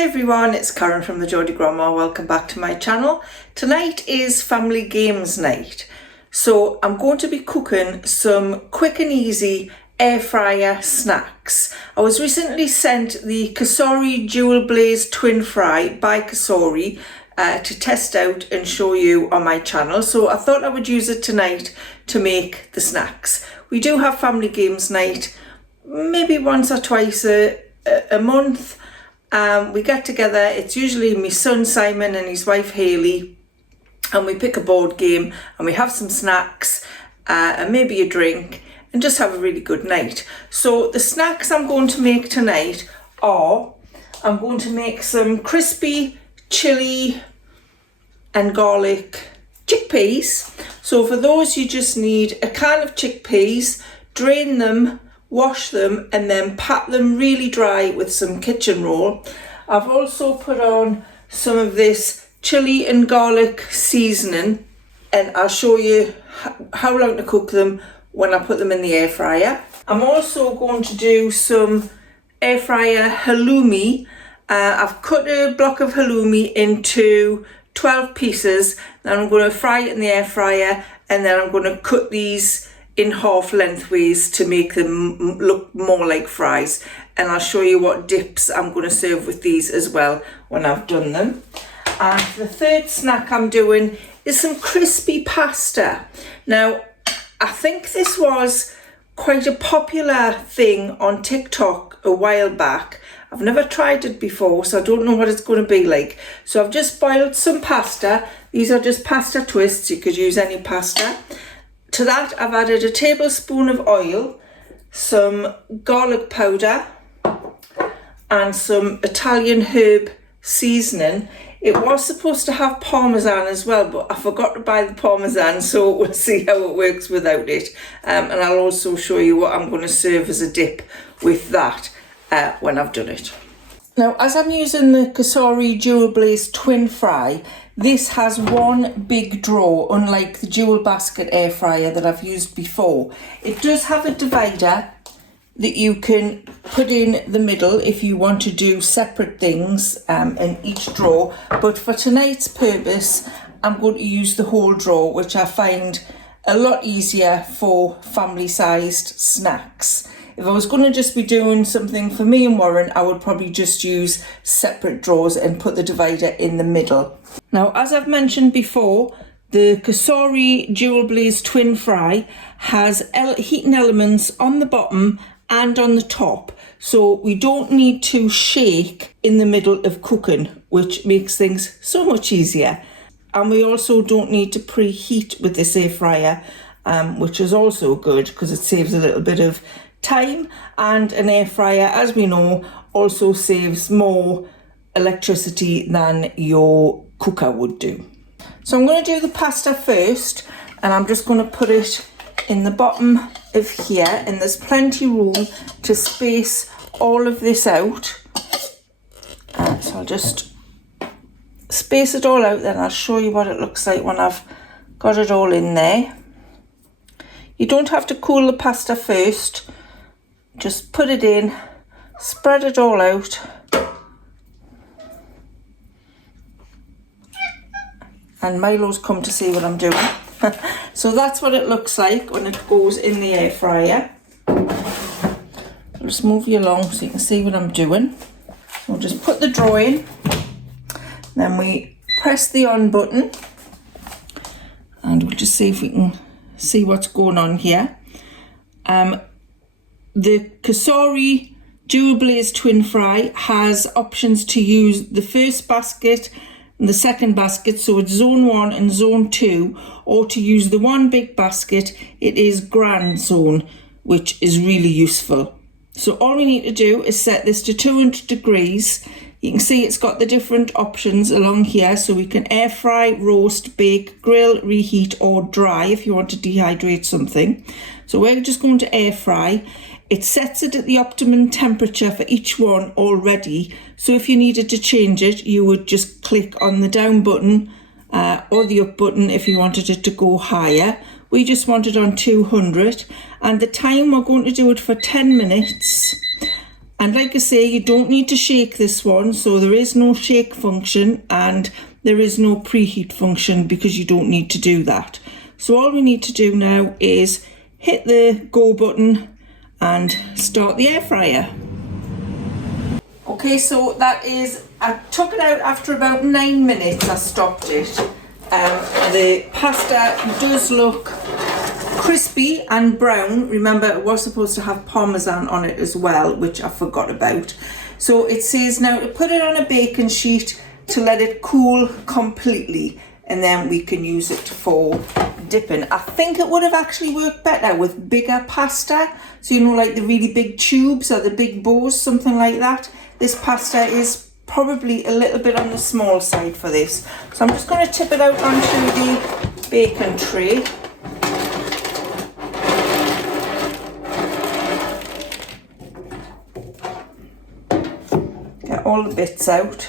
Hi everyone, it's Karen from the Geordie Grandma. Welcome back to my channel. Tonight is family games night. So I'm going to be cooking some quick and easy air fryer snacks. I was recently sent the Cosori Dual Blaze Twin Fry by Cosori to test out and show you on my channel. So I thought I would use it tonight to make the snacks. We do have family games night, maybe once or twice a month. We get together, it's usually my son Simon and his wife Hayley, and we pick a board game and we have some snacks and maybe a drink and just have a really good night. So the snacks I'm going to make tonight are, I'm going to make some crispy chili and garlic chickpeas. So for those you just need a can of chickpeas, drain them, wash them and then pat them really dry with some kitchen roll. I've also put on some of this chili and garlic seasoning and I'll show you how long to cook them when I put them in the air fryer. I'm also going to do some air fryer halloumi. I've cut a block of halloumi into 12 pieces. Then I'm going to fry it in the air fryer and then I'm going to cut these in half lengthways to make them look more like fries, and I'll show you what dips I'm going to serve with these as well when I've done them. And the third snack I'm doing is some crispy pasta. Now I think this was quite a popular thing on TikTok a while back. I've never tried it before, so I don't know what it's going to be like. So I've just boiled some pasta. These are just pasta twists, you could use any pasta. To that I've added a tablespoon of oil, some garlic powder and some Italian herb seasoning. It was supposed to have parmesan as well, but I forgot to buy the parmesan, so we'll see how it works without it. And I'll also show you what I'm going to serve as a dip with that when I've done it. Now, as I'm using the Cosori Dual Blaze Twin Fry, this has one big drawer, unlike the dual basket air fryer that I've used before. It does have a divider that you can put in the middle if you want to do separate things in each drawer. But for tonight's purpose, I'm going to use the whole drawer, which I find a lot easier for family-sized snacks. If I was going to just be doing something for me and Warren, I would probably just use separate drawers and put the divider in the middle. Now, as I've mentioned before, the Cosori Dual Blaze Twin Fry has heating elements on the bottom and on the top. So we don't need to shake in the middle of cooking, which makes things so much easier. And we also don't need to preheat with this air fryer, which is also good because it saves a little bit of time, and an air fryer, as we know, also saves more electricity than your cooker would do. So I'm going to do the pasta first, and I'm just going to put it in the bottom of here, and there's plenty room to space all of this out. So I'll just space it all out, then I'll show you what it looks like when I've got it all in there. You don't have to cool the pasta first. Just put it in, spread it all out, and Milo's come to see what I'm doing. So that's what it looks like when it goes in the air fryer. I'll just move you along so you can see what I'm doing. We'll just put the drawer in, then we press the on button, and we'll just see if we can see what's going on here. The Cosori Dual Blaze Twin Fry has options to use the first basket and the second basket, so it's zone 1 and zone 2, or to use the one big basket, it is grand zone, which is really useful. So all we need to do is set this to 200 degrees. You can see it's got the different options along here, so we can air fry, roast, bake, grill, reheat or dry if you want to dehydrate something. So we're just going to air fry. It sets it at the optimum temperature for each one already, so if you needed to change it, you would just click on the down button or the up button if you wanted it to go higher. We just want it on 200, and the time we're going to do it for 10 minutes. And like I say, you don't need to shake this one, so there is no shake function and there is no preheat function because you don't need to do that. So all we need to do now is hit the go button and start the air fryer. Okay, so that is, I took it out after about 9 minutes, I stopped it. The pasta does look crispy and brown. Remember, it was supposed to have parmesan on it as well, which I forgot about. So it says now to put it on a baking sheet to let it cool completely, and then we can use it for dipping. I think it would have actually worked better with bigger pasta. So you know, like the really big tubes or the big bows, something like that. This pasta is probably a little bit on the small side for this. So I'm just going to tip it out onto the baking tray. Get all the bits out.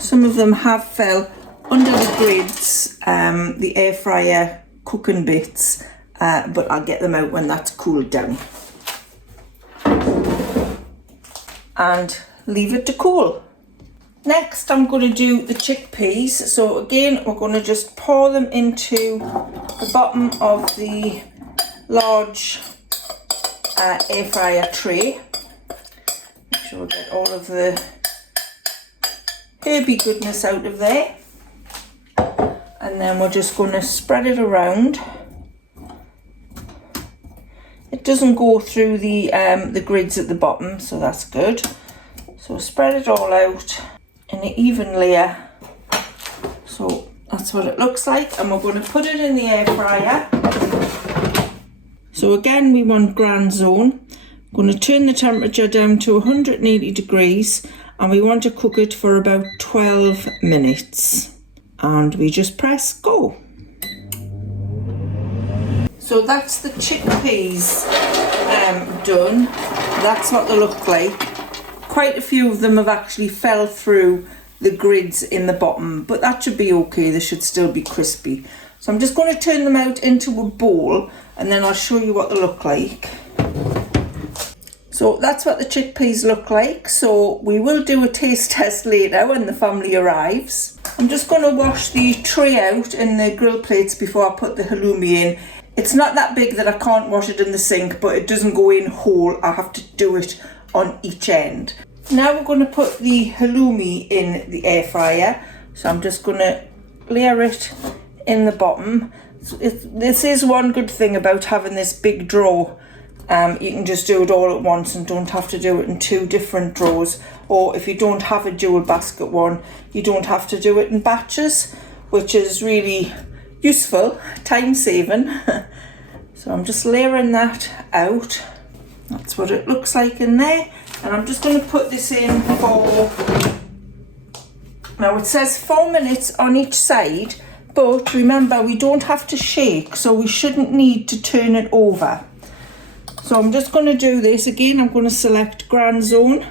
Some of them have fell under the grids, the air fryer cooking bits, but I'll get them out when that's cooled down. And leave it to cool. Next, I'm going to do the chickpeas. So again, we're going to just pour them into the bottom of the large air fryer tray. Make sure we get all of the herby goodness out of there. And then we're just going to spread it around. It doesn't go through the grids at the bottom, so that's good. So spread it all out in an even layer. So that's what it looks like, and we're going to put it in the air fryer. So again, we want grand zone. I'm going to turn the temperature down to 180 degrees, and we want to cook it for about 12 minutes. And we just press go. So that's the chickpeas done. That's what they look like. Quite a few of them have actually fell through the grids in the bottom, but that should be okay. They should still be crispy. So I'm just going to turn them out into a bowl, and then I'll show you what they look like. So that's what the chickpeas look like. So we will do a taste test later when the family arrives. I'm just going to wash the tray out in the grill plates before I put the halloumi in. It's not that big that I can't wash it in the sink, but it doesn't go in whole. I have to do it on each end. Now we're going to put the halloumi in the air fryer. So I'm just going to layer it in the bottom. This is one good thing about having this big drawer. You can just do it all at once and don't have to do it in 2 different drawers. Or if you don't have a dual basket one, you don't have to do it in batches, which is really useful, time saving. So I'm just layering that out. That's what it looks like in there. And I'm just going to put this in for, now it says 4 minutes on each side, but remember we don't have to shake, so we shouldn't need to turn it over. So I'm just going to do this again. I'm going to select grand zone.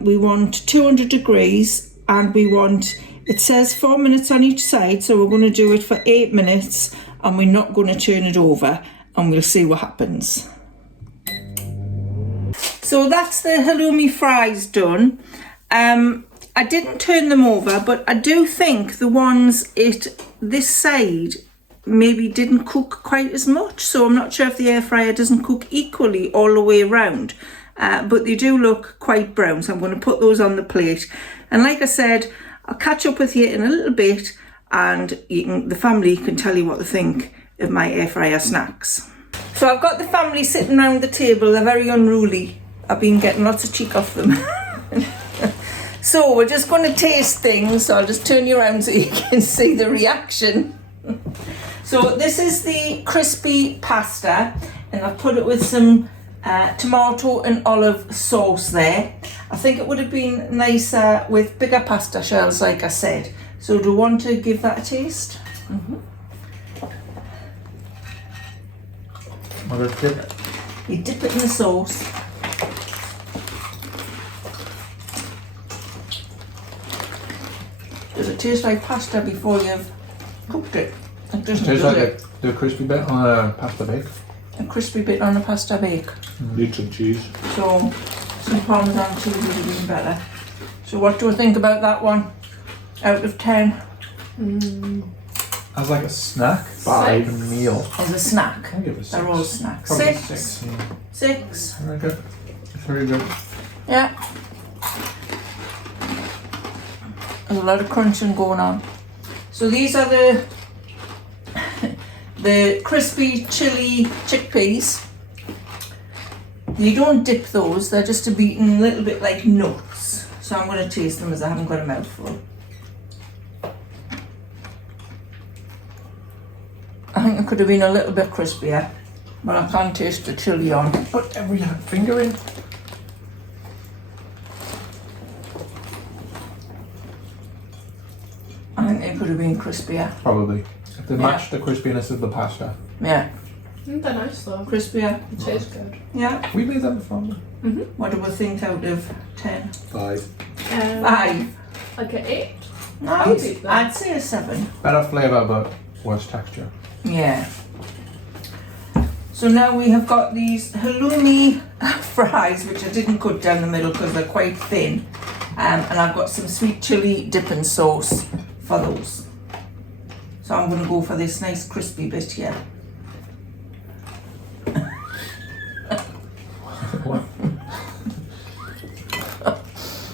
We want 200 degrees, and we want, it says 4 minutes on each side, so we're going to do it for 8 minutes, and we're not going to turn it over, and we'll see what happens. So that's the halloumi fries done. I didn't turn them over, but I do think the ones this side maybe didn't cook quite as much, so I'm not sure if the air fryer doesn't cook equally all the way around, but they do look quite brown, so I'm going to put those on the plate. And like I said, I'll catch up with you in a little bit, and the family can tell you what they think of my air fryer snacks. So I've got the family sitting around the table. They're very unruly. I've been getting lots of cheek off them. So we're just going to taste things, so I'll just turn you around so you can see the reaction. So this is the crispy pasta, and I've put it with some tomato and olive sauce there. I think it would have been nicer with bigger pasta shells, like I said. So do you want to give that a taste? Well, let's dip it. You dip it in the sauce. Does it taste like pasta before you've cooked it? It doesn't, Tastes does like it? the crispy bit on a pasta bake. a crispy bit on the pasta bake. Need some cheese. So some Parmesan cheese would have been better. So what do you think about that one? Out of 10? As like a snack, 5. a meal. As a snack. I'll give it a 6. They're all snacks. Probably 6. 6. 6. Very good. It's very good. Yeah. There's a lot of crunching going on. So these are the crispy chili chickpeas. You don't dip those, they're just to be eaten a little bit like nuts. So I'm going to taste them as I haven't got a mouthful. I think it could have been a little bit crispier, but I can't taste the chili on. Put every finger in. I think it could have been crispier. Probably. If they match the crispiness of the pasta. Yeah, Isn't that nice though? crispier. It tastes good. Yeah. We made that before. What do we think out of 10? 5. 5. Like an 8? Nice. I'd say a 7. Better flavour but worse texture. Yeah. So now we have got these halloumi fries, which I didn't cut down the middle because they're quite thin. And I've got some sweet chilli dipping sauce for those. So I'm going to go for this nice crispy bit here. What?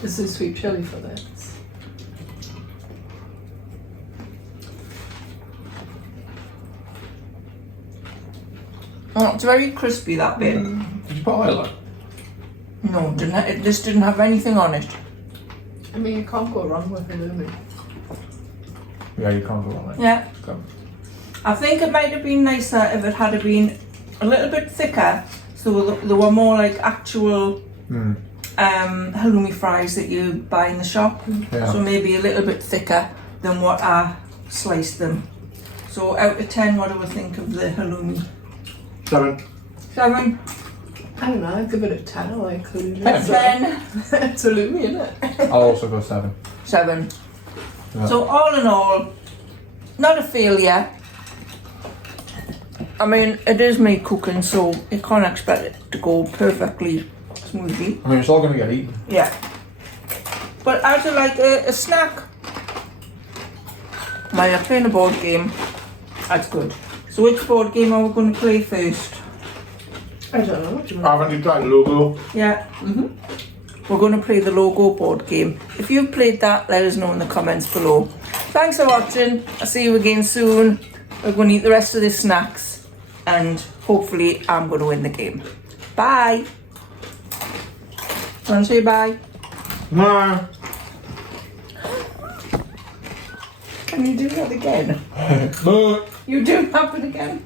This is sweet chili for this. Oh, it's very crispy, that bit. Did you put oil on? No, this didn't have anything on it. I mean, you can't go wrong with halloumi. Yeah, you can't go wrong. Yeah. Go. I think it might have been nicer if it had been a little bit thicker, so there were more like actual halloumi fries that you buy in the shop. Yeah. So maybe a little bit thicker than what I sliced them. So out of 10, what do we think of the halloumi? 7. 7? I don't know, I'd give it a 10. I like halloumi. 10? It's halloumi, isn't it? I'll also go 7. 7. Yeah. So all in all, not a failure. I mean, it is me cooking, so you can't expect it to go perfectly smoothly. I mean, it's all going to get eaten. Yeah. But as like a snack, while you're playing a board game, that's good. So which board game are we going to play first? I don't know. What do you want? Haven't you tried logo? Yeah. We're going to play the logo board game. If you've played that, let us know in the comments below. Thanks for watching. I'll see you again soon. We're going to eat the rest of the snacks and hopefully I'm going to win the game. Bye. Want to say bye? Nah. Can you do that again? But You do have it again.